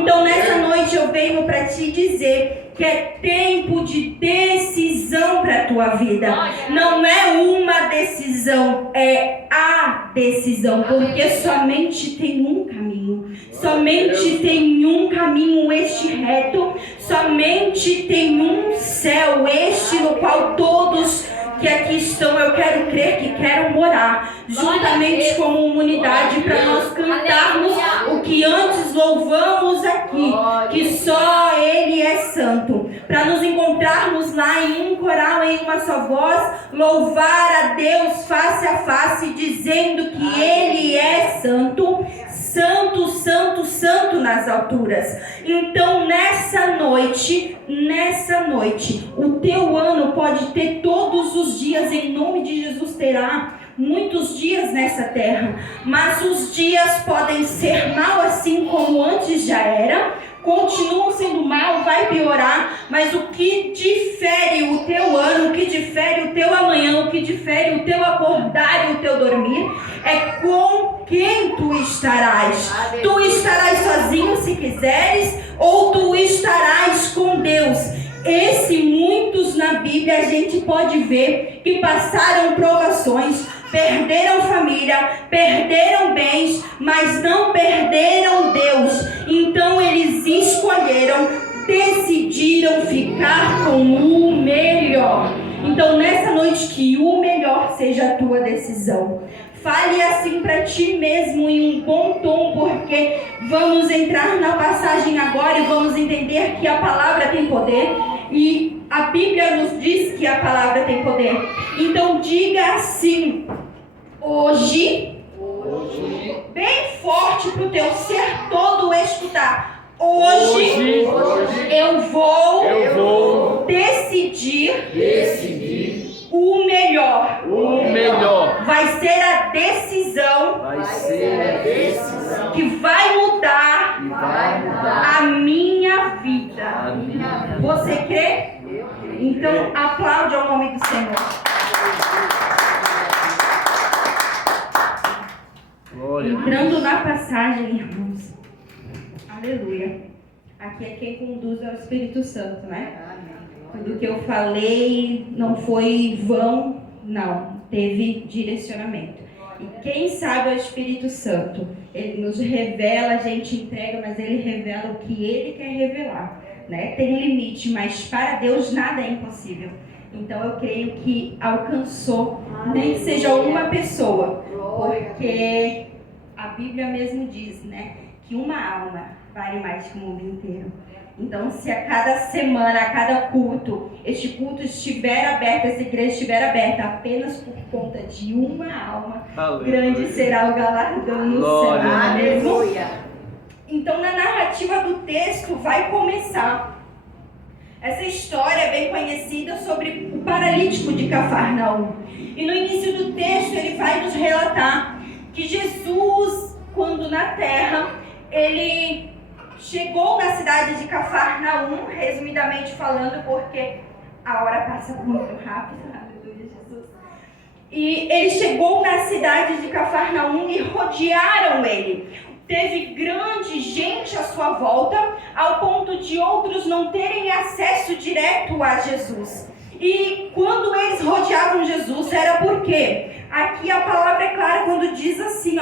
Então nessa noite eu venho para te dizer que é tempo de decisão para a tua vida. Não é uma decisão, é a decisão, porque somente tem um caminho. Somente tem um caminho, este reto. Somente tem um céu, este no qual todos que aqui estão, eu quero crer que quero morar juntamente como uma unidade, para nós cantarmos o que antes louvamos aqui, que só Ele é santo, para nos encontrarmos lá em um coral, em uma só voz, louvar a Deus face a face, dizendo que Ele é santo, santo, santo, santo nas alturas. Então nessa noite, o teu ano pode ter todos os dias, em nome de Jesus terá muitos dias nessa terra, mas os dias podem ser mal assim como antes já era, continuam sendo mal, vai piorar, mas o que difere o teu ano, o que difere o teu amanhã, o que difere o teu acordar e o teu dormir, é com quem tu estarás. Tu estarás sozinho se quiseres, ou tu estarás com Deus. Muitos na Bíblia a gente pode ver que passaram provações, perderam família, perderam bens, mas não perderam Deus. Então eles escolheram, decidiram ficar com o melhor. Então nessa noite que o melhor seja a tua decisão. Fale assim para ti mesmo em um bom tom, porque vamos entrar na passagem agora e vamos entender que a palavra tem poder. E a Bíblia nos diz que a palavra tem poder. Então diga assim: hoje, bem forte para o teu ser todo escutar. Hoje eu vou decidir o melhor. Vai ser a decisão que vai mudar a minha vida. Você crê? Então aplaude ao nome do Senhor. Entrando na passagem, irmãos. Aleluia. Aqui é quem conduz ao Espírito Santo, né? Tudo que eu falei não foi vão, não. Teve direcionamento. E quem sabe é o Espírito Santo. Ele nos revela, a gente entrega, mas ele revela o que ele quer revelar, né? Tem limite, mas para Deus nada é impossível. Então eu creio que alcançou, nem que seja uma pessoa, porque a Bíblia mesmo diz, né, que uma alma vale mais que o mundo inteiro. Então, se a cada semana, a cada culto, este culto estiver aberto, essa igreja estiver aberta apenas por conta de uma alma, grande será o galardão no céu. Aleluia. Então, na narrativa do texto vai começar essa história bem conhecida sobre o paralítico de Cafarnaum. E no início do texto ele vai nos relatar que Jesus, quando na terra, ele chegou na cidade de Cafarnaum, resumidamente falando, porque a hora passa muito rápido, aleluia, Jesus. E ele chegou na cidade de Cafarnaum e rodearam ele. Teve grande gente à sua volta, ao ponto de outros não terem acesso direto a Jesus. E quando eles rodeavam Jesus, era porque aqui a palavra é clara quando diz assim,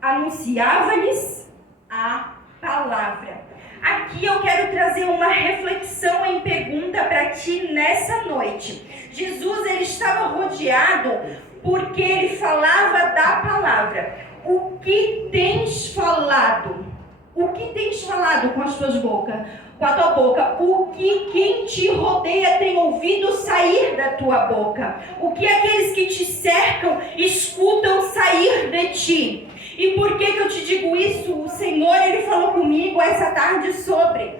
anunciava-lhes a palavra. Aqui eu quero trazer uma reflexão em pergunta para ti nessa noite. Jesus, ele estava rodeado porque ele falava da palavra. O que tens falado? O que tens falado com as tuas bocas? Com a tua boca? O que quem te rodeia tem ouvido sair da tua boca? O que aqueles que te cercam escutam sair de ti? E por que eu te digo isso? O Senhor, ele falou comigo essa tarde sobre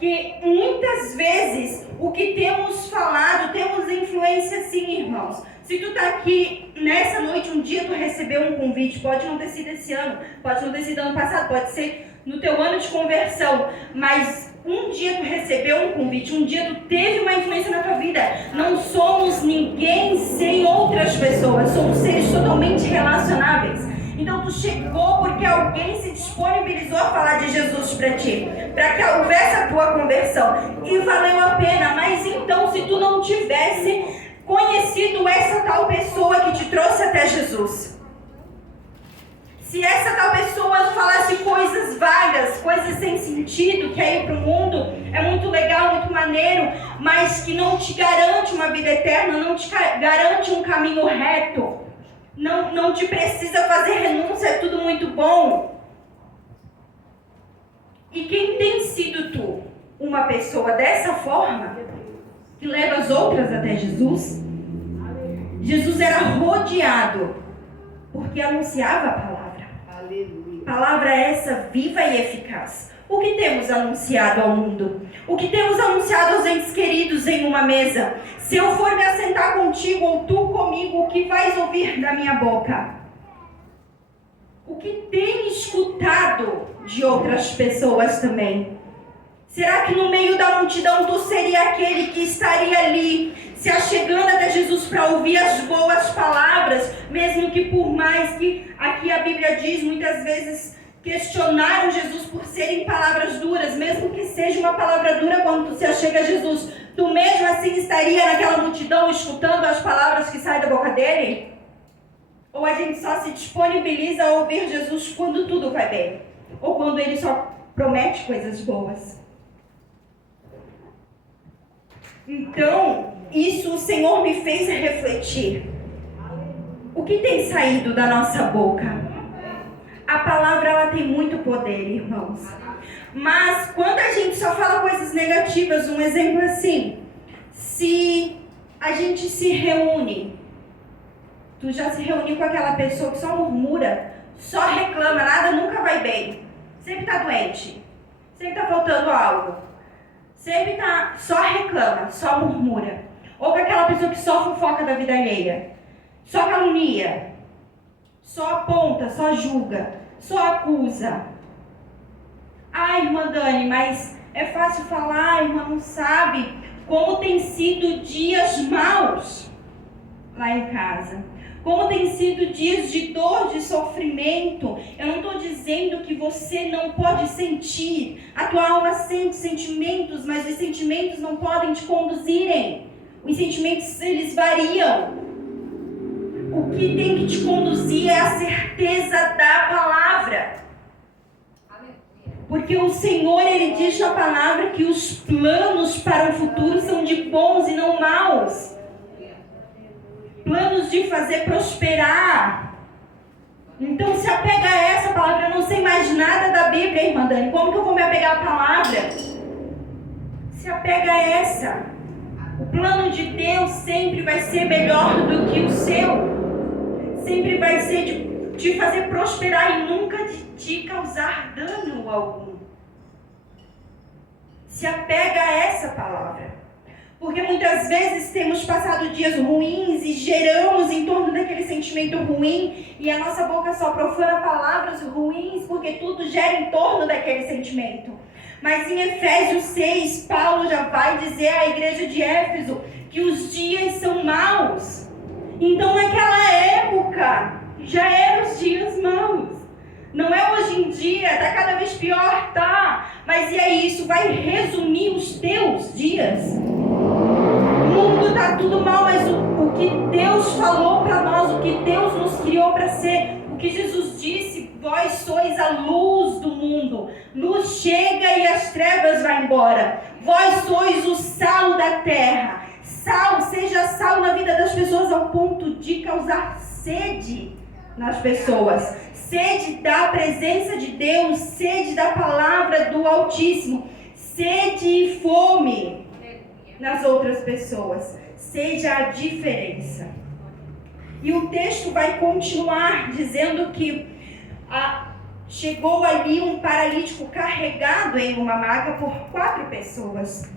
que muitas vezes o que temos falado, temos influência sim, irmãos. Se tu tá aqui nessa noite, um dia tu recebeu um convite, pode não ter sido esse ano, pode não ter sido ano passado, pode ser no teu ano de conversão, mas um dia tu recebeu um convite, um dia tu teve uma influência na tua vida. Não somos ninguém sem outras pessoas, somos seres totalmente relacionáveis. Então tu chegou porque alguém se disponibilizou a falar de Jesus para ti, para que houvesse a tua conversão, e valeu a pena. Mas então, se tu não tivesse conhecido essa tal pessoa que te trouxe até Jesus, se essa tal pessoa falasse coisas vagas, coisas sem sentido, que aí para o mundo é muito legal, muito maneiro, mas que não te garante uma vida eterna, não te garante um caminho reto, não te precisa fazer renúncia, é tudo muito bom. E quem tem sido tu? Uma pessoa dessa forma, que leva as outras até Jesus? Jesus era rodeado, porque anunciava a palavra. Palavra essa viva e eficaz. O que temos anunciado ao mundo? O que temos anunciado aos entes queridos em uma mesa? Se eu for me assentar contigo ou tu comigo, o que vais ouvir da minha boca? O que tem escutado de outras pessoas também? Será que no meio da multidão tu seria aquele que estaria ali, se achegando até Jesus para ouvir as boas palavras, mesmo que por mais que aqui a Bíblia diz, muitas vezes questionaram Jesus por serem palavras duras, mesmo que seja uma palavra dura quando tu se achega a Jesus, tu mesmo assim estaria naquela multidão escutando as palavras que saem da boca dele? Ou a gente só se disponibiliza a ouvir Jesus quando tudo vai bem? Ou quando ele só promete coisas boas? Então, isso o Senhor me fez refletir. O que tem saído da nossa boca? A palavra, ela tem muito poder, irmãos. Mas quando a gente só fala coisas negativas, um exemplo assim, se a gente se reúne, tu já se reuniu com aquela pessoa que só murmura, só reclama, nada nunca vai bem, sempre tá doente, sempre tá faltando algo, sempre tá, só reclama, só murmura. Ou com aquela pessoa que só fofoca da vida alheia, só calunia, só aponta, só julga, só acusa. Ai, irmã Dani, mas é fácil falar, a irmã não sabe como tem sido dias maus lá em casa. Como tem sido dias de dor, de sofrimento. Eu não estou dizendo que você não pode sentir. A tua alma sente sentimentos, mas os sentimentos não podem te conduzirem. Os sentimentos, eles variam. O que tem que te conduzir é a certeza da palavra. Porque o Senhor, Ele diz na palavra que os planos para o futuro são de bons e não maus. Planos de fazer prosperar. Então se apega a essa palavra. Eu não sei mais nada da Bíblia, irmã Dani. Como que eu vou me apegar à palavra? Se apega a essa. O plano de Deus sempre vai ser melhor do que o seu. Sempre vai ser de te fazer prosperar e nunca de te causar dano algum. Se apega a essa palavra. Porque muitas vezes temos passado dias ruins e geramos em torno daquele sentimento ruim e a nossa boca só profana palavras ruins porque tudo gera em torno daquele sentimento. Mas em Efésios 6, Paulo já vai dizer à igreja de Éfeso que os dias são maus. Então naquela época já eram os dias maus. Não é hoje em dia, tá cada vez pior, tá? Mas e aí, isso vai resumir os teus dias? O mundo tá tudo mal, mas o que Deus falou para nós, o que Deus nos criou para ser, o que Jesus disse, vós sois a luz do mundo. Luz chega e as trevas vão embora. Vós sois o sal da terra. Sal, seja sal na vida das pessoas ao ponto de causar sede nas pessoas. Sede da presença de Deus, sede da palavra do Altíssimo, sede e fome nas outras pessoas. Seja a diferença. E o texto vai continuar dizendo que chegou ali um paralítico carregado em uma maca por 4 pessoas.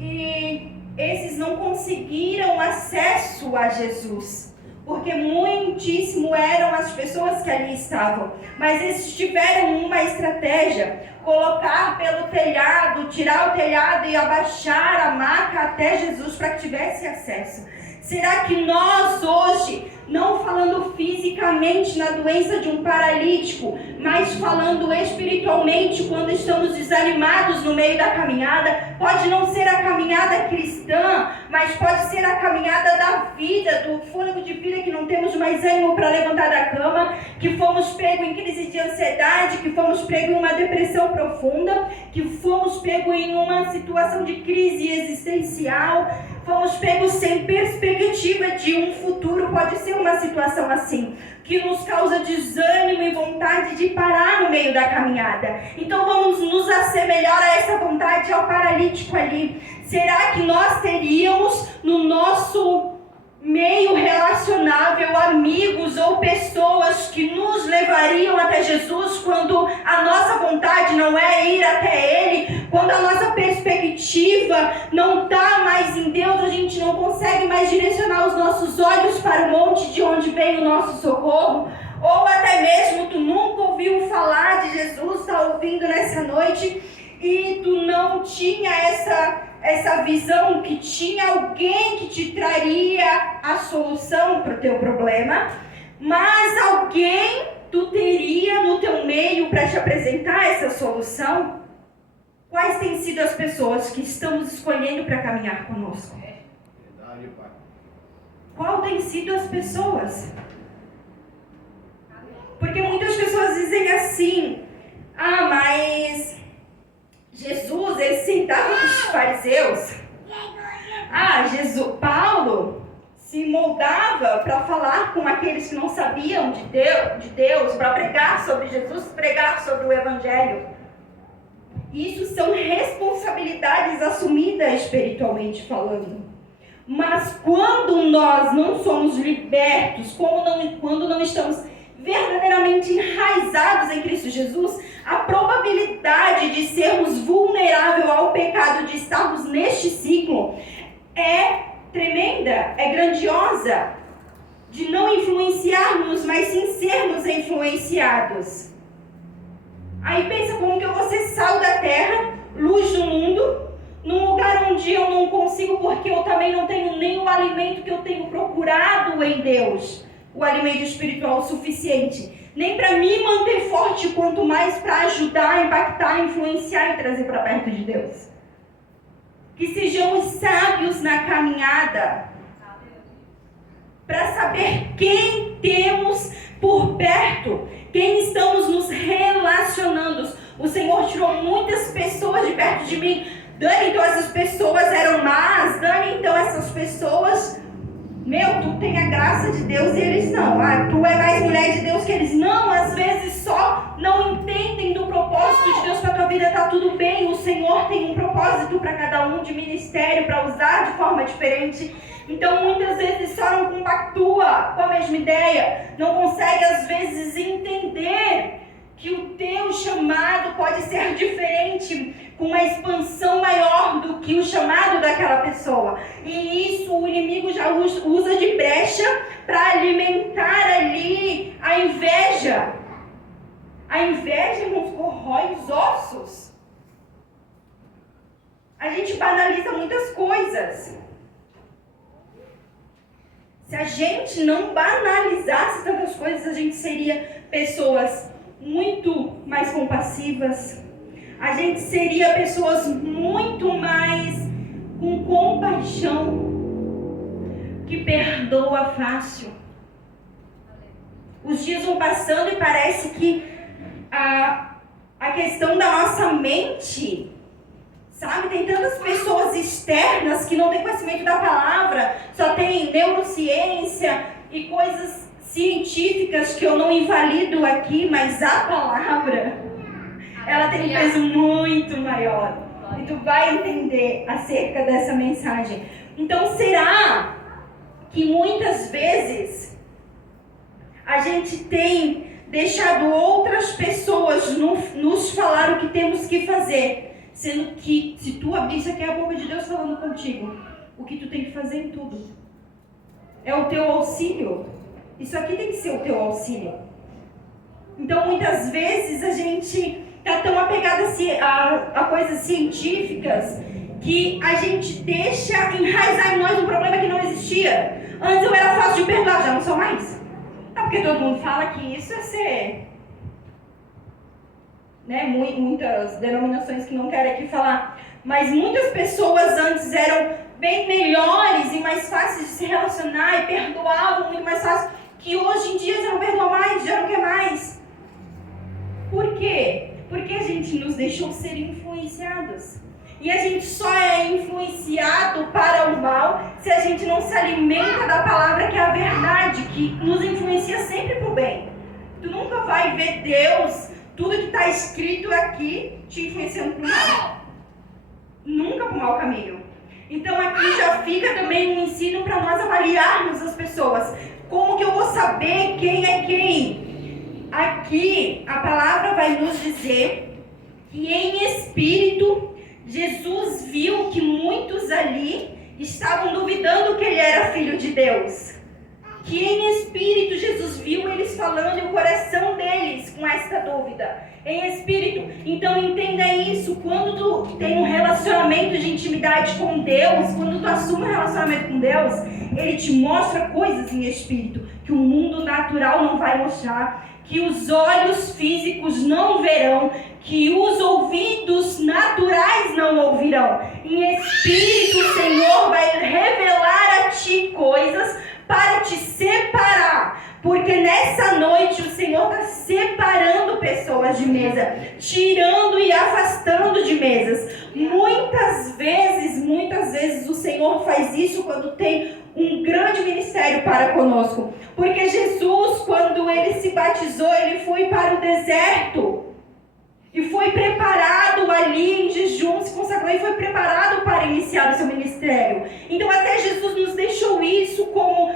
E esses não conseguiram acesso a Jesus, porque muitíssimo eram as pessoas que ali estavam. Mas eles tiveram uma estratégia: colocar pelo telhado, tirar o telhado e abaixar a maca até Jesus para que tivesse acesso. Será que nós hoje, não falando fisicamente na doença de um paralítico, mas falando espiritualmente quando estamos desanimados no meio da caminhada, pode não ser a caminhada cristã, mas pode ser a caminhada da vida, do fôlego de vida, que não temos mais ânimo para levantar da cama, que fomos pegos em crise de ansiedade, que fomos pegos em uma depressão profunda, que fomos pegos em uma situação de crise existencial, fomos pegos sem perspectiva de um futuro. Pode ser uma situação assim, que nos causa desânimo e vontade de parar no meio da caminhada. Então vamos nos assemelhar a essa vontade ao paralítico ali. Será que nós teríamos no nosso meio relacionável amigos ou pessoas que nos levariam até Jesus quando a nossa vontade não é ir até Ele, quando a nossa perspectiva não está mais em Deus, a gente não consegue mais direcionar os nossos olhos para o monte de onde vem o nosso socorro? Ou até mesmo tu nunca ouviu falar de Jesus, está ouvindo nessa noite e tu não tinha essa visão que tinha alguém que te traria a solução para o teu problema, mas alguém tu teria no teu meio para te apresentar essa solução? Quais têm sido as pessoas que estamos escolhendo para caminhar conosco? Qual tem sido as pessoas? Porque muitas pessoas dizem assim: ah, mas Jesus, ele sentava com os fariseus. Ah, Paulo se moldava para falar com aqueles que não sabiam de Deus, para pregar sobre Jesus, pregar sobre o Evangelho. Isso são responsabilidades assumidas espiritualmente falando. Mas quando nós não somos libertos, quando não estamos verdadeiramente enraizados em Cristo Jesus, a probabilidade de sermos vulneráveis ao pecado, de estarmos neste ciclo, é tremenda, é grandiosa, de não influenciarmos, mas sim sermos influenciados. Aí pensa como que eu vou ser sal da terra, luz do mundo, num lugar onde eu não consigo, porque eu também não tenho nem o alimento que eu tenho procurado em Deus, o alimento espiritual suficiente, nem para me manter forte, quanto mais para ajudar, impactar, influenciar e trazer para perto de Deus. Que sejamos sábios na caminhada, para saber quem temos por perto, quem estamos nos relacionando. O Senhor tirou muitas pessoas de perto de mim. Dani, então essas pessoas eram más. Dani, então essas pessoas... tu tem a graça de Deus e eles não. Ah, tu é mais mulher de Deus que eles. Não, às vezes só não entendem do propósito de Deus para a tua vida. Tá tudo bem, o Senhor tem um propósito para cada um, de ministério, para usar de forma diferente. Então muitas vezes só não compactua com a mesma ideia, não consegue às vezes entender que o teu chamado pode ser diferente, com uma expansão maior do que o chamado daquela pessoa. E isso o inimigo já usa de brecha para alimentar ali a inveja. A inveja, irmãos, corrói os ossos. A gente banaliza muitas coisas. Se a gente não banalizasse tantas coisas, a gente seria pessoas muito mais compassivas. A gente seria pessoas muito mais com compaixão, que perdoa fácil. Os dias vão passando e parece que a questão da nossa mente, sabe, tem tantas pessoas externas que não têm conhecimento da palavra, só tem neurociência e coisas científicas que eu não invalido aqui, mas a palavra, ela tem um peso muito maior. E tu vai entender acerca dessa mensagem. Então, será que muitas vezes a gente tem deixado outras pessoas nos falar o que temos que fazer, sendo que se tu abrir, isso aqui é a boca de Deus falando contigo, o que tu tem que fazer em tudo é o teu auxílio. Isso aqui tem que ser o teu auxílio. Então muitas vezes a gente está tão apegado a coisas científicas que a gente deixa enraizar em nós um problema que não existia. Antes eu era fácil de perdoar, já não sou mais. Tá, porque todo mundo fala que isso é ser... Né? Muitas denominações que não querem aqui falar. Mas muitas pessoas antes eram bem melhores e mais fáceis de se relacionar e perdoavam muito mais fácil, que hoje em dia já não perdoa mais, já não quer mais. Por quê? Porque a gente nos deixou ser influenciados. E a gente só é influenciado para o mal se a gente não se alimenta da palavra que é a verdade, que nos influencia sempre para o bem. Tu nunca vai ver Deus, tudo que está escrito aqui, te influenciando para o mal. Nunca para o mau caminho. Então aqui já fica também um ensino para nós avaliarmos as pessoas. Como que eu vou saber quem é quem? Aqui a palavra vai nos dizer que em espírito Jesus viu que muitos ali estavam duvidando que ele era filho de Deus. Que em espírito Jesus viu eles falando e o coração deles com esta dúvida. Em espírito. Então entenda isso. Quando tu tem um relacionamento de intimidade com Deus, quando tu assume um relacionamento com Deus, ele te mostra coisas em espírito que o mundo natural não vai mostrar, que os olhos físicos não verão, que os ouvidos naturais não ouvirão. Em espírito o Senhor vai revelar a ti coisas para te separar. Porque nessa noite o Senhor está separando pessoas de mesa, tirando e afastando de mesas. Muitas vezes o Senhor faz isso quando tem um grande ministério para conosco. Porque Jesus, quando ele se batizou, ele foi para o deserto. E foi preparado ali em jejum, se consagrou e foi preparado para iniciar o seu ministério. Então até Jesus nos deixou isso como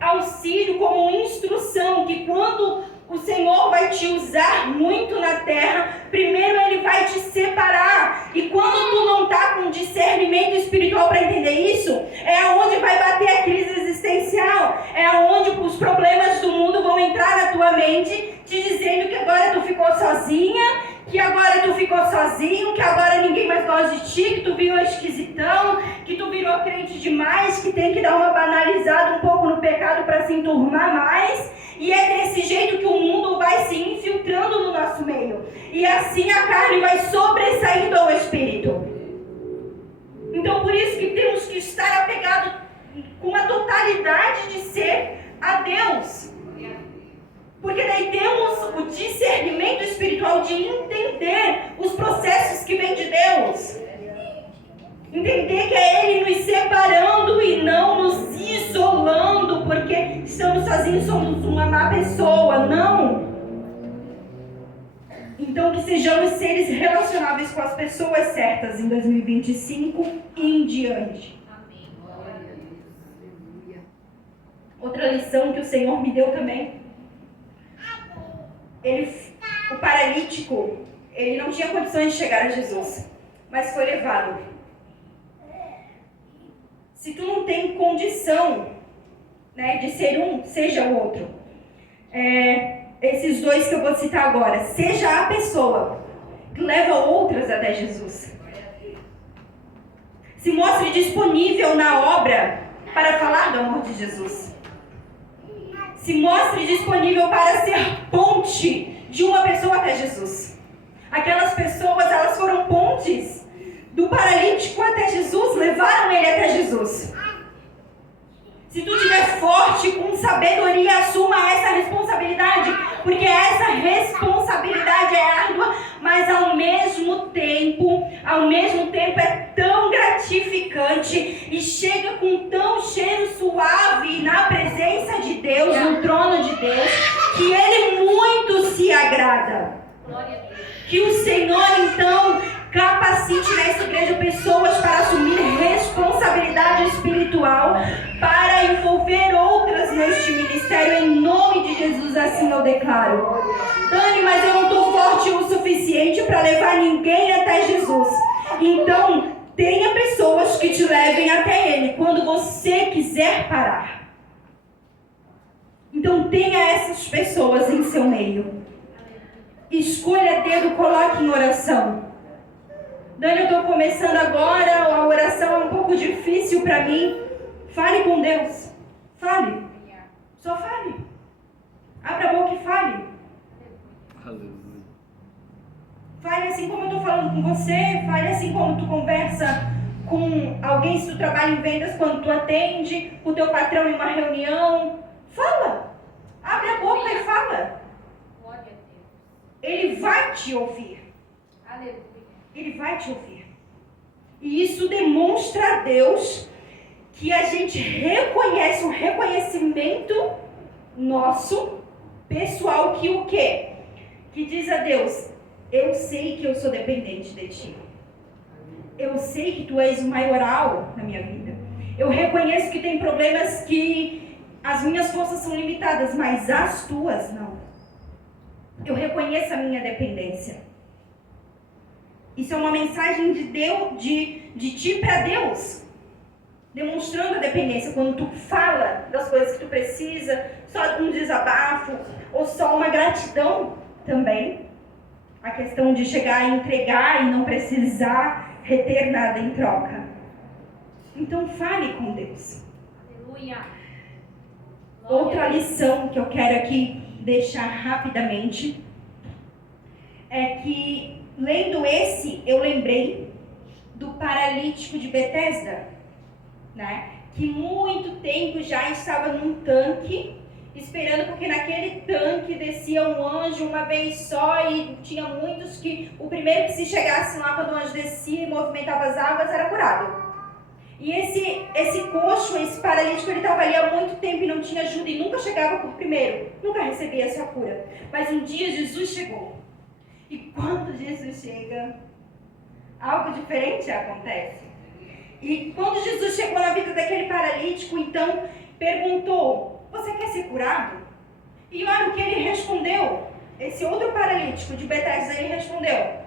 auxílio, como instrução, que quando o Senhor vai te usar muito na terra, primeiro ele vai te separar. E quando tu não está com discernimento espiritual para entender isso, é onde vai bater a crise existencial, é onde os problemas do mundo vão entrar na tua mente, te dizendo que agora tu ficou sozinha, que agora tu ficou sozinho, que agora ninguém mais gosta de ti, que tu virou esquisitão, que tu virou crente demais, que tem que dar uma banalizada um pouco no pecado para se enturmar mais. E é desse jeito que o mundo vai se infiltrando no nosso meio. E assim a carne vai sobressaindo ao espírito. Então por isso que temos que estar apegados com a totalidade de ser a Deus. Porque daí temos o discernimento espiritual de entender os processos que vêm de Deus. Entender que é Ele nos separando e não nos isolando, porque estamos sozinhos, somos uma má pessoa. Não. Então que sejamos seres relacionáveis com as pessoas certas em 2025 e em diante. Outra lição que o Senhor me deu também. O paralítico, ele não tinha condições de chegar a Jesus, mas foi levado. Se tu não tem condição, né, de ser um, seja o outro. Esses dois que eu vou citar agora, seja a pessoa que leva outras até Jesus. Se mostre disponível na obra para falar do amor de Jesus. Se mostre disponível para ser ponte de uma pessoa até Jesus. Aquelas pessoas, elas foram pontes do paralítico até Jesus, levaram ele até Jesus. Se tu estiver forte, com sabedoria, assuma essa responsabilidade, porque essa responsabilidade é árdua, mas ao mesmo tempo é tão gratificante e chega com tão cheiro suave na presença de Deus, no trono de Deus, que Ele muito se agrada. Que o Senhor, então, capacite nessa igreja pessoas para assumir responsabilidade espiritual, para envolver outras neste ministério, em nome de Jesus, assim eu declaro. Dani, mas eu não estou forte o suficiente para levar ninguém até Jesus. Então, tenha pessoas que te levem até Ele, quando você quiser parar. Então, tenha essas pessoas em seu meio. Escolha dedo, coloque em oração. Dani, eu estou começando agora, a oração é um pouco difícil para mim. Fale com Deus. Fale. Só fale. Abra a boca e fale. Aleluia. Fale assim como eu estou falando com você. Fale assim como tu conversa com alguém, se tu trabalha em vendas, quando tu atende o teu patrão em uma reunião. Fala. Abre a boca e fala. Glória a Deus. Ele vai te ouvir. Aleluia. Ele vai te ouvir. E isso demonstra a Deus que a gente reconhece, um reconhecimento nosso, pessoal, que o quê? Que diz a Deus, eu sei que eu sou dependente de ti. Eu sei que tu és o maioral na minha vida. Eu reconheço que tem problemas que as minhas forças são limitadas, mas as tuas não. Eu reconheço a minha dependência. Isso é uma mensagem de Deus, de ti para Deus. Demonstrando a dependência. Quando tu fala das coisas que tu precisa, só um desabafo, ou só uma gratidão também. A questão de chegar e entregar e não precisar reter nada em troca. Então fale com Deus. Aleluia. Outra lição que eu quero aqui deixar rapidamente é que, lendo esse, eu lembrei do paralítico de Betesda, né? Que muito tempo já estava num tanque, esperando, porque naquele tanque descia um anjo uma vez só e tinha muitos que o primeiro que se chegasse lá quando o anjo descia e movimentava as águas era curado. E esse coxo, esse paralítico, ele estava ali há muito tempo e não tinha ajuda e nunca chegava por primeiro, nunca recebia essa cura. Mas um dia Jesus chegou. E quando Jesus chega, algo diferente acontece. E quando Jesus chegou na vida daquele paralítico, então perguntou, você quer ser curado? E olha o que ele respondeu. Esse outro paralítico de Betesda, ele respondeu.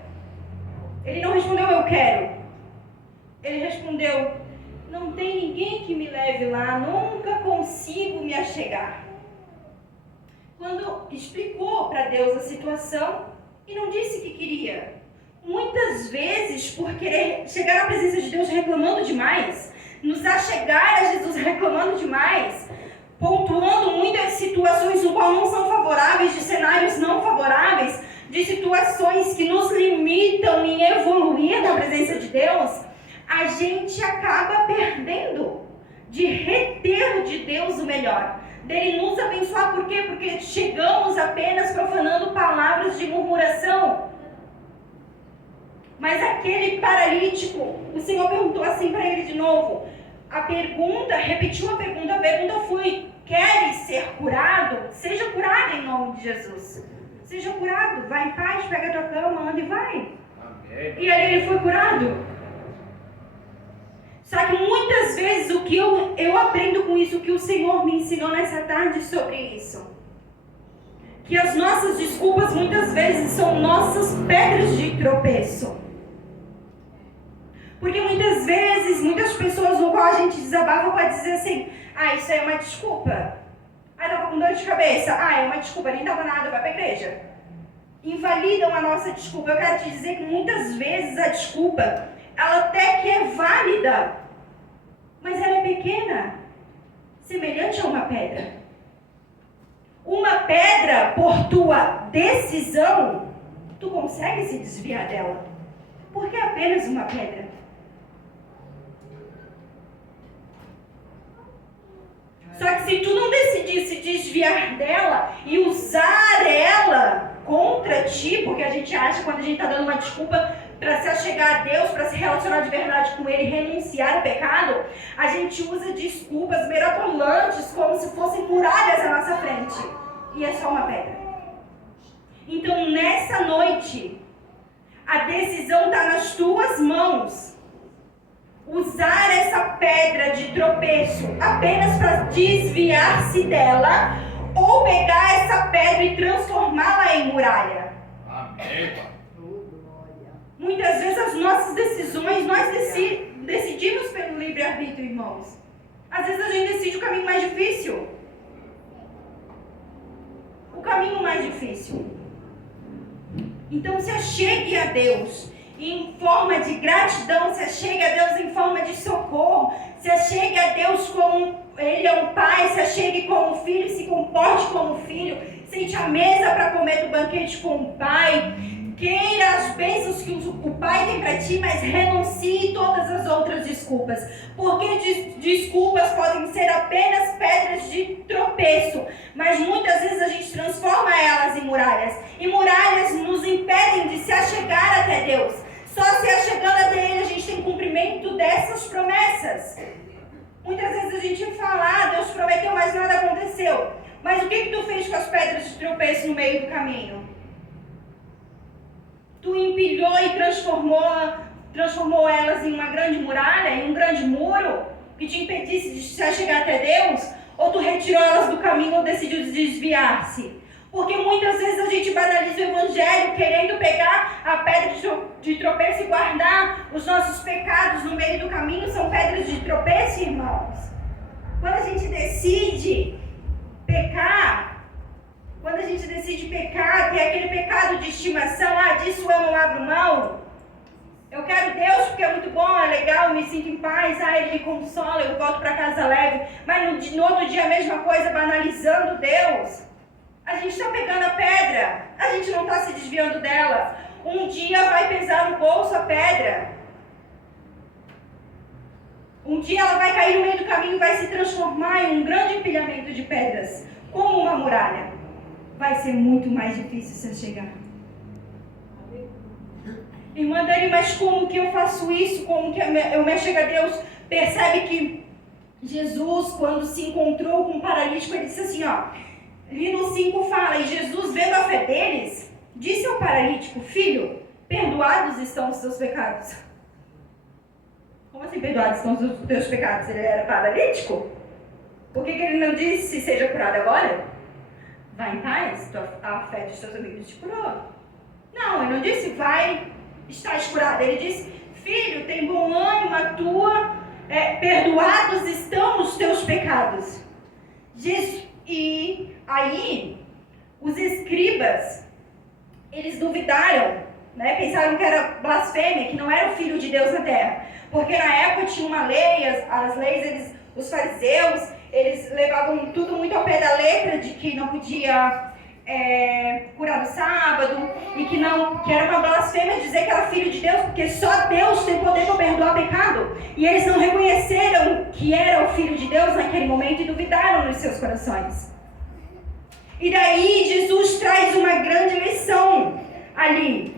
Ele não respondeu, eu quero. Ele respondeu, não tem ninguém que me leve lá, nunca consigo me achegar. Quando explicou para Deus a situação e não disse que queria. Muitas vezes, por querer chegar na presença de Deus reclamando demais, nos achegar a Jesus reclamando demais, pontuando muitas situações no qual não são favoráveis, de cenários não favoráveis, de situações que nos limitam em evoluir na presença de Deus, a gente acaba perdendo de reter de Deus o melhor, dele nos abençoar. Por quê? Porque chegamos apenas profanando palavras de murmuração. Mas aquele paralítico, o Senhor perguntou assim para ele de novo. Repetiu a pergunta foi, queres ser curado? Seja curado em nome de Jesus. Seja curado, vai em paz, pega a tua cama, anda e vai. Amém. E aí ele foi curado. Só que muitas vezes o que eu aprendo com isso, o que o Senhor me ensinou nessa tarde sobre isso, que as nossas desculpas muitas vezes são nossas pedras de tropeço. Porque muitas vezes, muitas pessoas no qual a gente desabafa pode dizer assim, isso aí é uma desculpa. Tava com dor de cabeça, é uma desculpa, nem dava nada, vai pra igreja. Invalidam a nossa desculpa. Eu quero te dizer que muitas vezes a desculpa, ela até que é válida, mas ela é pequena, semelhante a uma pedra. Uma pedra, por tua decisão, tu consegue se desviar dela, porque é apenas uma pedra. Só que se tu não decidir se desviar dela e usar ela contra ti, porque a gente acha, quando a gente está dando uma desculpa para se achegar a Deus, para se relacionar de verdade com Ele, renunciar ao pecado, a gente usa desculpas mirabolantes como se fossem muralhas à nossa frente. E é só uma pedra. Então, nessa noite, a decisão está nas tuas mãos. Usar essa pedra de tropeço apenas para desviar-se dela, ou pegar essa pedra e transformá-la em muralha. Amém. Muitas vezes as nossas decisões, nós decidimos pelo livre-arbítrio, irmãos. Às vezes a gente decide o caminho mais difícil. O caminho mais difícil. Então se achegue a Deus em forma de gratidão, se achegue a Deus em forma de socorro, se achegue a Deus como Ele é um pai, se achegue como filho, se comporte como filho, sente à mesa para comer do banquete com o pai, queira as bênçãos que o pai tem para ti, mas renuncie todas as outras desculpas, porque desculpas podem ser apenas pedras de tropeço, mas muitas vezes a gente transforma elas em muralhas, e muralhas nos impedem de se achegar até Deus. Só se achegando até Ele a gente tem cumprimento dessas promessas. Muitas vezes a gente fala, Deus prometeu, mas nada aconteceu. Mas o que tu fez com as pedras de tropeço no meio do caminho? Tu empilhou e transformou elas em uma grande muralha, em um grande muro, que te impedisse de se achegar até Deus? Ou tu retirou elas do caminho ou decidiu desviar-se? Porque muitas vezes a gente banaliza o Evangelho, querendo pegar a pedra de tropeço e guardar os nossos pecados no meio do caminho. São pedras de tropeço, irmãos. Quando a gente decide pecar, ter aquele pecado de estimação, disso eu não abro mão. Eu quero Deus porque é muito bom, é legal, eu me sinto em paz, Ele me consola, eu volto para casa leve. Mas no outro dia a mesma coisa, banalizando Deus. A gente está pegando a pedra, a gente não está se desviando dela. Um dia vai pesar no bolso a pedra. Um dia ela vai cair no meio do caminho e vai se transformar em um grande empilhamento de pedras, como uma muralha. Vai ser muito mais difícil se chegar. Irmã Dani, mas como que eu faço isso? Como que eu me achego a Deus? Percebe que Jesus, quando se encontrou com um paralítico, ele disse assim, ali no 5 fala, e Jesus, vendo a fé deles, disse ao paralítico, filho, perdoados estão os teus pecados. Como assim perdoados estão os teus pecados? Ele era paralítico? Por que ele não disse, seja curado agora? Vai em paz, a fé dos teus amigos te curou. Não, ele não disse, vai, estás curado. Ele disse, filho, tem bom ânimo a tua, perdoados estão os teus pecados. E aí, os escribas, eles duvidaram, pensaram que era blasfêmia, que não era o Filho de Deus na terra. Porque na época tinha uma lei, as leis, os fariseus, eles levavam tudo muito ao pé da letra, de que não podia curar no sábado, e que era uma blasfêmia dizer que era Filho de Deus, porque só Deus tem poder para perdoar pecado. E eles não reconheceram que era o Filho de Deus naquele momento e duvidaram nos seus corações. E daí Jesus traz uma grande lição ali.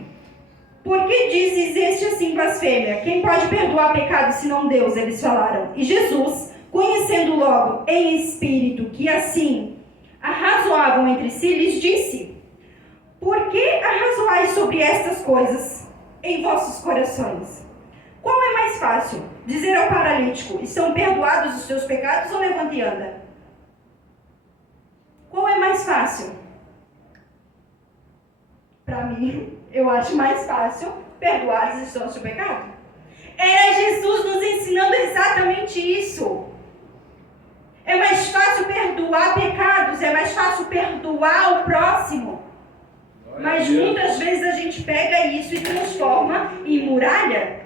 Por que dizes este assim blasfêmia? Quem pode perdoar pecado senão Deus? Eles falaram. E Jesus, conhecendo logo em espírito que assim arrazoavam entre si, lhes disse: por que arrazoais sobre estas coisas em vossos corações? Qual é mais fácil? Dizer ao paralítico: estão perdoados os teus pecados, ou levanta e anda? Qual é mais fácil? Para mim, eu acho mais fácil perdoados estão os teus pecados. Era Jesus nos ensinando exatamente isso. É mais fácil perdoar pecados, é mais fácil perdoar o próximo. Mas muitas vezes a gente pega isso e transforma em muralha.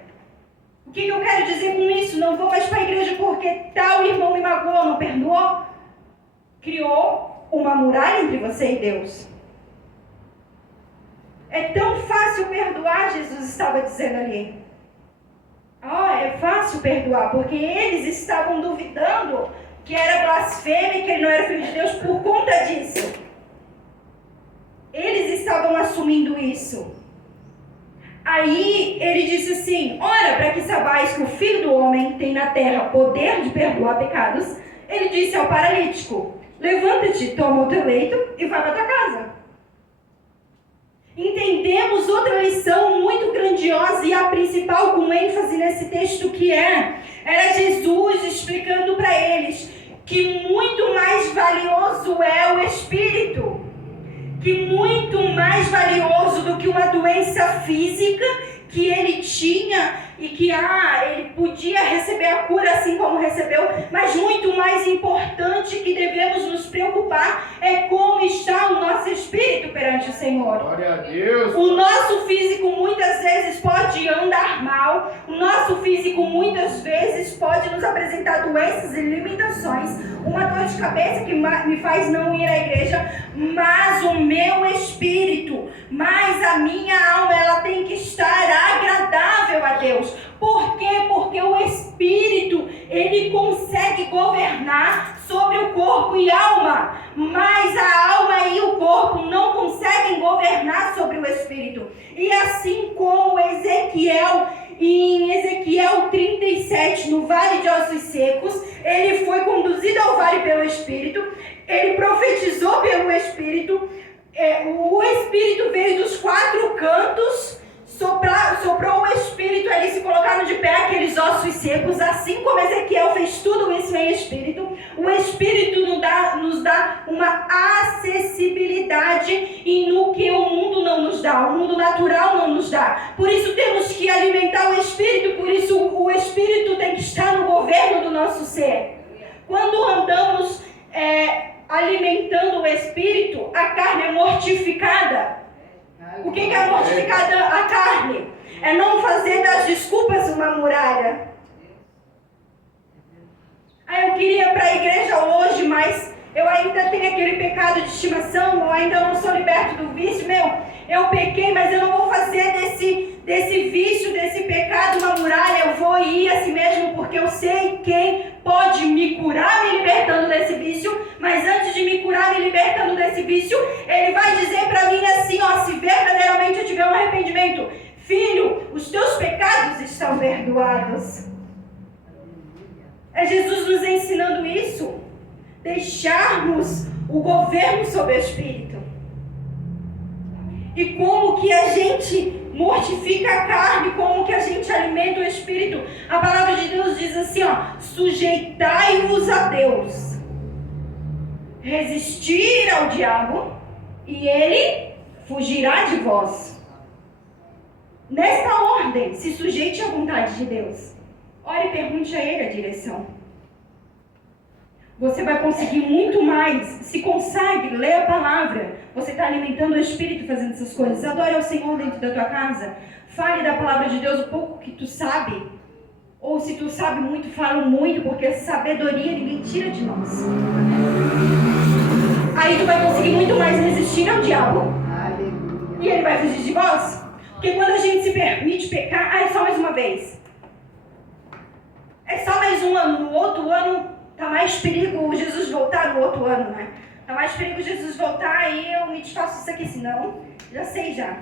O que eu quero dizer com isso? Não vou mais para a igreja porque tal irmão me magoou, não perdoou. Criou uma muralha entre você e Deus. É tão fácil perdoar, Jesus estava dizendo ali. É fácil perdoar, porque eles estavam duvidando que era blasfêmia, que ele não era filho de Deus por conta disso. Eles estavam assumindo isso. Aí ele disse assim: ora, para que saibais que o Filho do Homem tem na terra poder de perdoar pecados, ele disse ao paralítico: levanta-te, toma o teu leito e vai para tua casa. Entendemos outra lição muito grandiosa e a principal com ênfase nesse texto era Jesus explicando para eles que muito mais valioso é o Espírito, que muito mais valioso do que uma doença física, que ele tinha e que ele podia receber a cura assim como recebeu, mas muito mais importante que devemos nos preocupar é como está o nosso espírito perante o Senhor. Glória a Deus. O nosso físico muitas vezes pode andar mal, o nosso físico muitas vezes pode nos apresentar doenças e limitações, uma dor de cabeça que me faz não ir à igreja, mas o meu espírito, mas a minha alma, ela tem que estar agradável a Deus. Por quê? Porque o espírito, ele consegue governar sobre o corpo e alma, mas a alma e o corpo não conseguem governar sobre o espírito. E assim como Ezequiel, em Ezequiel 37, no Vale de Ossos Secos, ele foi conduzido ao vale pelo Espírito, ele profetizou pelo Espírito, o Espírito veio dos 4 cantos, soprou o Espírito, eles se colocaram de pé, aqueles ossos secos, assim como Ezequiel fez tudo isso em Espírito. O Espírito nos dá uma acessibilidade e no que o mundo não nos dá, o mundo natural não nos dá. Por isso temos que alimentar o Espírito, por isso o Espírito tem que estar no governo do nosso ser. Quando andamos alimentando o Espírito, a carne é mortificada. O que é mortificada a carne? É não fazer das desculpas uma muralha. Eu queria ir para a igreja hoje, mas eu ainda tenho aquele pecado de estimação, eu ainda não sou liberto do vício. Eu pequei, mas eu não vou fazer desse vício, desse pecado uma muralha. Eu vou ir assim mesmo, porque eu sei quem pode me curar me libertando desse vício. Mas antes de me curar me libertando desse vício, ele vai dizer para mim assim, se verdadeiramente eu tiver um arrependimento: filho, os teus pecados estão perdoados. É Jesus nos ensinando isso, deixarmos o governo sobre o Espírito. E como que a gente mortifica a carne, como que a gente alimenta o Espírito. A palavra de Deus diz assim, sujeitai-vos a Deus, resistir ao diabo e ele fugirá de vós. Nesta ordem, se sujeite à vontade de Deus. Ore e pergunte a ele a direção. Você vai conseguir muito mais. Se consagre, lê a palavra. Você está alimentando o Espírito fazendo essas coisas. Adore ao Senhor dentro da tua casa. Fale da palavra de Deus o pouco que tu sabe. Ou se tu sabe muito, fala muito, porque sabedoria ninguém tira de nós. Aí tu vai conseguir muito mais resistir ao diabo. E ele vai fugir de vós. Porque quando a gente se permite pecar, é só mais uma vez. É só mais um ano. No outro ano tá mais perigo Jesus voltar no outro ano, né? Tá mais perigo Jesus voltar e eu me desfaço isso aqui, senão já sei já.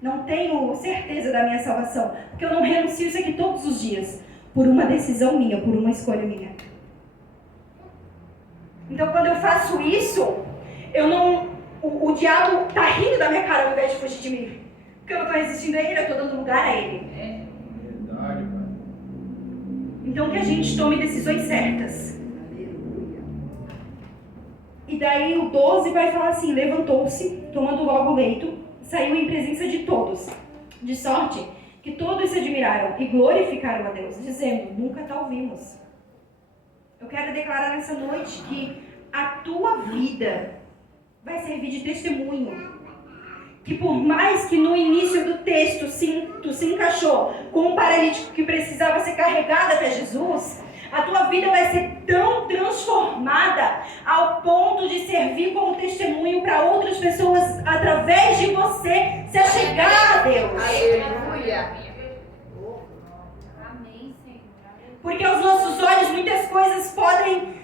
Não tenho certeza da minha salvação, porque eu não renuncio isso aqui todos os dias, por uma decisão minha, por uma escolha minha. Então quando eu faço isso, o diabo tá rindo da minha cara ao invés de fugir de mim. Porque eu não tô resistindo a ele, eu tô dando lugar a ele. Verdade, pai. Então que a gente tome decisões certas. E daí o 12 vai falar assim: levantou-se, tomando logo o leito, saiu em presença de todos, de sorte que todos se admiraram e glorificaram a Deus, dizendo: nunca tal vimos. Eu quero declarar nessa noite que a tua vida vai servir de testemunho. Que por mais que no início do texto tu se encaixou com um paralítico que precisava ser carregado até Jesus, a tua vida vai ser tão transformada ao ponto de servir como testemunho para outras pessoas através de você se achegar a Deus. Aleluia. Amém, Senhor. Porque aos nossos olhos muitas coisas podem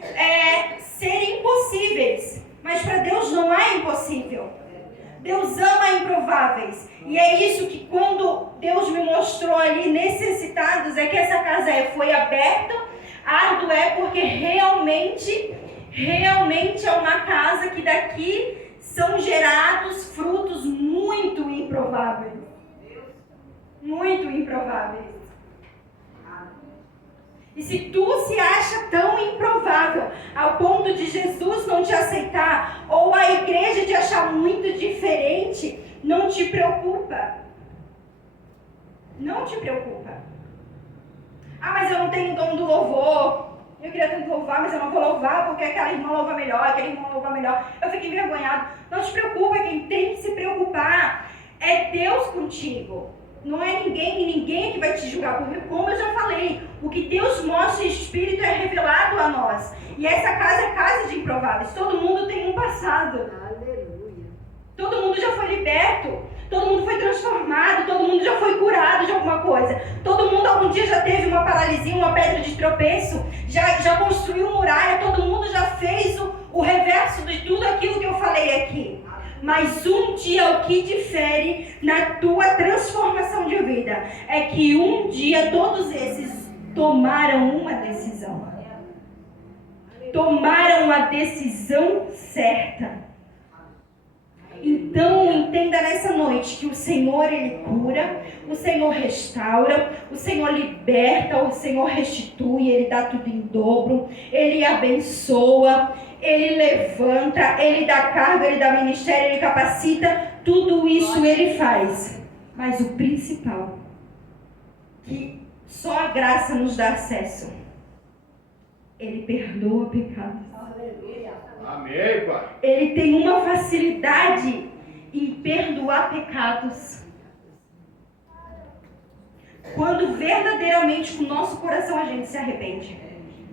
ser impossíveis, mas para Deus não há impossível. Deus ama improváveis. E é isso que quando Deus me mostrou ali necessitados, é que essa casa foi aberta. Árduo porque realmente é uma casa que daqui são gerados frutos muito improváveis. Muito improváveis. E se tu se acha tão improvável ao ponto de Jesus não te aceitar, ou a igreja te achar muito diferente, não te preocupa. Não te preocupa. Ah, mas eu não tenho o dom do louvor. Eu queria tanto louvar, mas eu não vou louvar porque aquela irmã louva melhor, aquele irmão louva melhor. Eu fico envergonhado. Não te preocupa, quem tem que se preocupar é Deus contigo. Não é ninguém que vai te julgar. Porque, como eu já falei, o que Deus mostra em espírito é revelado a nós. E essa casa é casa de improváveis. Todo mundo tem um passado. Aleluia. Todo mundo já foi liberto. Todo mundo foi transformado. Todo mundo já foi curado de alguma coisa. Todo mundo algum dia já teve uma paralisia, uma pedra de tropeço. Já construiu muralha. Todo mundo já fez o reverso de tudo aquilo que eu falei aqui. Mas um dia o que difere na tua transformação de vida é que um dia todos esses tomaram uma decisão. Tomaram a decisão certa. Então entenda nessa noite que o Senhor, Ele cura, o Senhor restaura, o Senhor liberta, o Senhor restitui, Ele dá tudo em dobro, Ele abençoa, Ele levanta, Ele dá carga, Ele dá ministério, Ele capacita, tudo isso Ele faz. Mas o principal, que só a graça nos dá acesso, Ele perdoa pecados. Amém, Pai. Ele tem uma facilidade em perdoar pecados. Quando verdadeiramente com o nosso coração a gente se arrepende.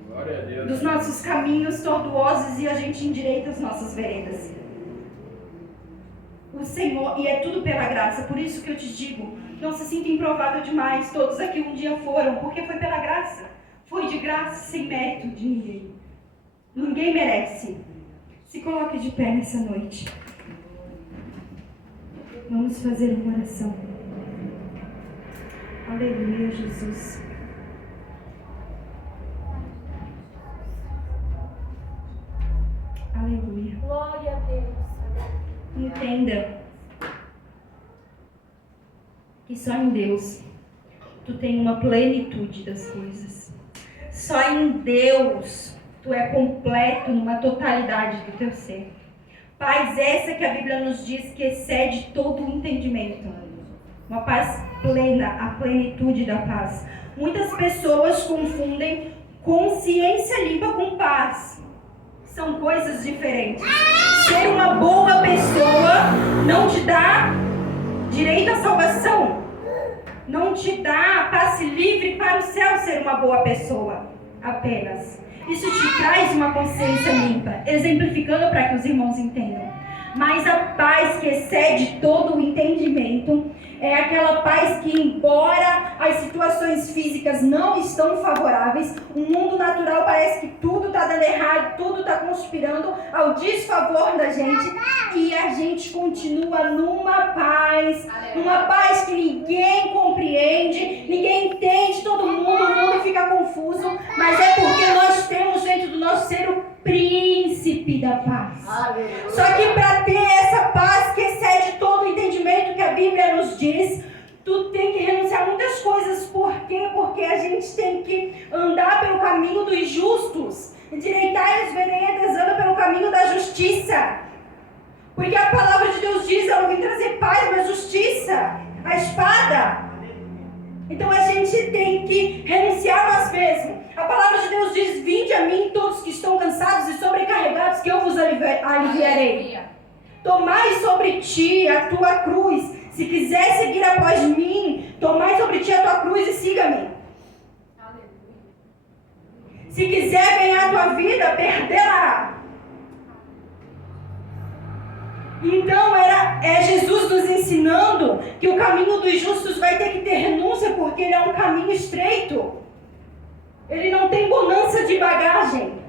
Glória a Deus. Dos nossos caminhos tortuosos e a gente endireita as nossas veredas. O Senhor, e é tudo pela graça, por isso que eu te digo, não se sinta improvável demais, todos aqui um dia foram, porque foi pela graça. Foi de graça, sem mérito de ninguém. Ninguém merece. Se coloque de pé nessa noite. Vamos fazer uma oração. Aleluia, Jesus. Aleluia. Glória a Deus. Entenda que só em Deus tu tem uma plenitude das coisas. Só em Deus tu é completo numa totalidade do teu ser. Paz essa que a Bíblia nos diz que excede todo o entendimento. Uma paz plena, a plenitude da paz. Muitas pessoas confundem consciência limpa com paz. São coisas diferentes. Ser uma boa pessoa não te dá direito à salvação. Não te dá passe livre para o céu ser uma boa pessoa. Apenas. Isso te traz uma consciência limpa. Exemplificando para que os irmãos entendam. Mas a paz que excede todo o entendimento é aquela paz que, embora as situações físicas não estão favoráveis, o mundo natural parece que tudo está dando errado, tudo está conspirando ao desfavor da gente, e a gente continua numa paz que ninguém compreende, ninguém entende, todo mundo, o mundo fica confuso, mas é porque nós temos dentro do nosso ser o príncipe da paz. Só que para ter essa paz que excede todo o entendimento que a Bíblia nos diz, tu tem que renunciar a muitas coisas. Por quê? Porque a gente tem que andar pelo caminho dos justos, endireitar as veredas, anda pelo caminho da justiça. Porque a palavra de Deus diz, eu não vim trazer paz, mas justiça, a espada. Então a gente tem que renunciar a nós mesmos. A palavra de Deus diz, vinde a mim todos que estão cansados e sobrecarregados, que eu vos aliviarei. Tomai sobre ti a tua cruz. Se quiser seguir após mim, tomai sobre ti a tua cruz e siga-me. Se quiser ganhar a tua vida, perdê-la. Então é Jesus nos ensinando que o caminho dos justos vai ter que ter renúncia, porque ele é um caminho estreito. Ele não tem bonança de bagagem,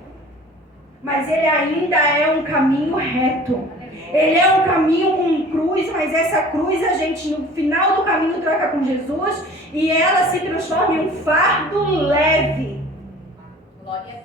mas ele ainda é um caminho reto. Ele é um caminho com cruz, mas essa cruz a gente no final do caminho troca com Jesus e ela se transforma em um fardo leve. Glória a Deus.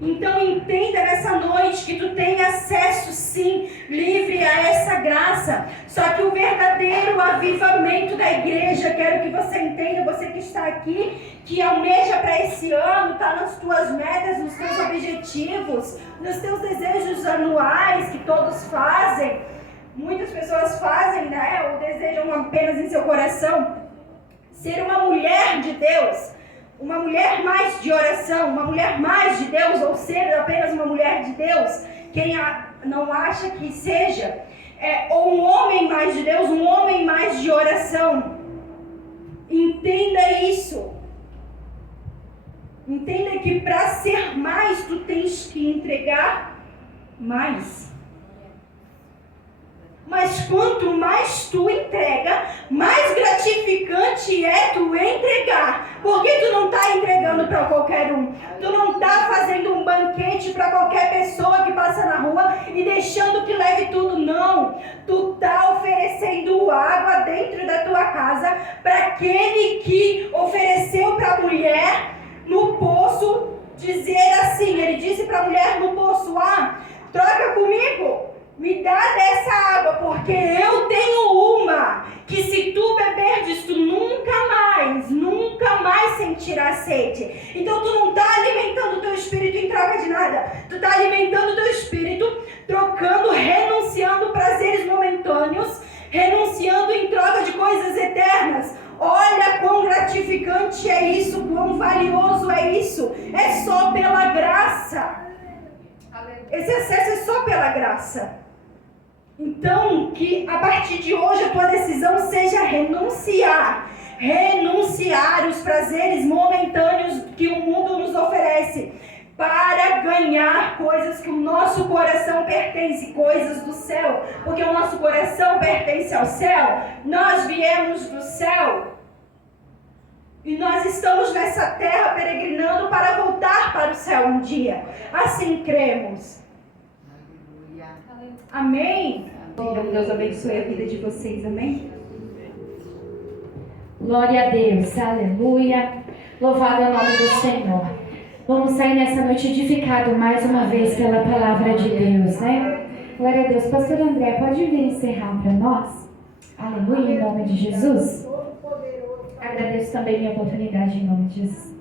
Então entenda nessa noite que tu tem acesso sim, livre a essa graça. Só que o verdadeiro avivamento da igreja, quero que você entenda, você que está aqui, que almeja para esse ano, está nas tuas metas, nos teus objetivos, nos teus desejos anuais que todos fazem. muitas pessoas fazem, né, ou desejam apenas em seu coração, ser uma mulher de Deus, uma mulher mais de oração, uma mulher mais de Deus, ou ser apenas uma mulher de Deus. Quem não acha que seja, ou um homem mais de Deus, um homem mais de oração. Entenda isso. Entenda que para ser mais, tu tens que entregar mais. Mas quanto mais tu entrega, mais gratificante é tu entregar. Porque tu não está entregando para qualquer um. Tu não está fazendo um banquete para qualquer pessoa que passa na rua e deixando que leve tudo, não. Tu está oferecendo água dentro da tua casa para aquele que ofereceu para a mulher no poço, dizer assim, ele disse para a mulher no poço, troca comigo. Me dá dessa água, porque eu tenho uma, que se tu beberdes, tu nunca mais sentirás sede. Então tu não está alimentando o teu espírito em troca de nada. Tu está alimentando o teu espírito, trocando, renunciando prazeres momentâneos, renunciando em troca de coisas eternas. Olha quão gratificante é isso, quão valioso é isso. É só pela graça. Esse acesso é só pela graça. Então, que a partir de hoje a tua decisão seja renunciar os prazeres momentâneos que o mundo nos oferece, para ganhar coisas que o nosso coração pertence, coisas do céu, porque o nosso coração pertence ao céu. Nós viemos do céu e nós estamos nessa terra peregrinando para voltar para o céu um dia. Assim cremos. Amém? Deus abençoe a vida de vocês, amém? Glória a Deus, aleluia. Louvado é o nome do Senhor. Vamos sair nessa noite edificado mais uma vez pela palavra de Deus, né? Glória a Deus. Pastor André, pode vir encerrar para nós? Aleluia, em nome de Jesus. Agradeço também minha oportunidade em nome de Jesus.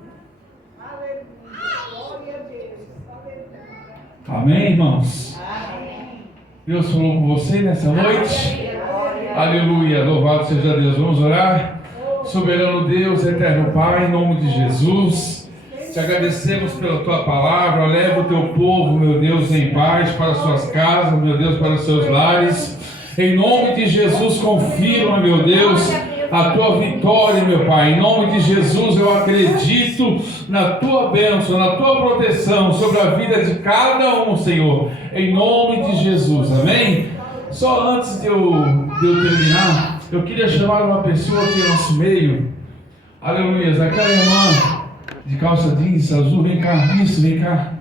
Amém, irmãos? Deus falou com você nessa noite? Aleluia, louvado seja Deus. Vamos orar? Soberano Deus, eterno Pai, em nome de Jesus, te agradecemos pela tua palavra. Leva o teu povo, meu Deus, em paz para suas casas, meu Deus, para seus lares. Em nome de Jesus, confirma, meu Deus, a tua vitória, meu Pai. Em nome de Jesus, eu acredito na tua bênção, na tua proteção sobre a vida de cada um, Senhor. Em nome de Jesus, amém? Só antes de eu terminar, eu queria chamar uma pessoa aqui no nosso meio. Aleluia, aquela irmã de calça jeans azul, vem cá, isso, vem cá.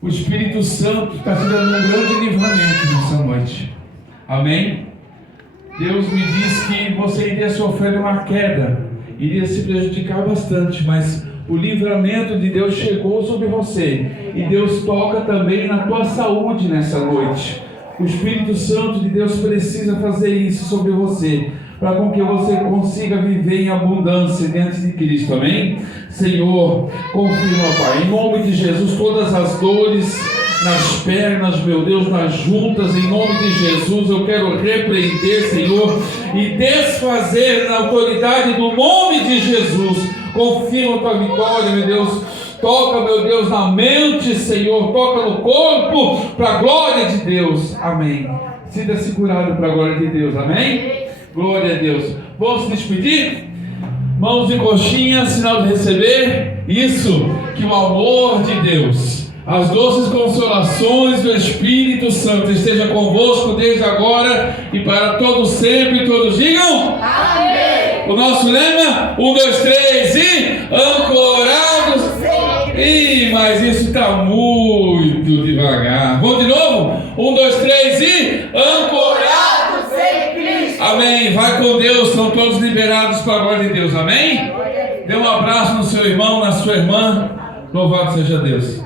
O Espírito Santo está te dando um grande livramento nessa noite, amém? Deus me disse que você iria sofrer uma queda, iria se prejudicar bastante, mas o livramento de Deus chegou sobre você, e Deus toca também na tua saúde nessa noite. O Espírito Santo de Deus precisa fazer isso sobre você, para com que você consiga viver em abundância diante de Cristo, amém? Senhor, confirma, Pai, em nome de Jesus, todas as dores nas pernas, meu Deus, nas juntas, em nome de Jesus, eu quero repreender, Senhor, e desfazer na autoridade do nome de Jesus. Confirma a tua vitória, meu Deus. Toca, meu Deus, na mente, Senhor. Toca no corpo, para a glória de Deus. Amém. Sinta segurado para a glória de Deus. Amém? Glória a Deus. Vamos se despedir? Mãos e coxinhas, sinal de receber. Isso, que o amor de Deus, as doces consolações do Espírito Santo esteja convosco desde agora e para todos sempre. Todos digam amém. O nosso lema, 1, 2, 3 e ancorados. Ih, mas isso está muito devagar. Vamos de novo? 1, 2, 3 e ancorados em Cristo. Amém. Vai com Deus, estão todos liberados para a glória de Deus. Amém? Dê um abraço no seu irmão, na sua irmã. Louvado seja Deus.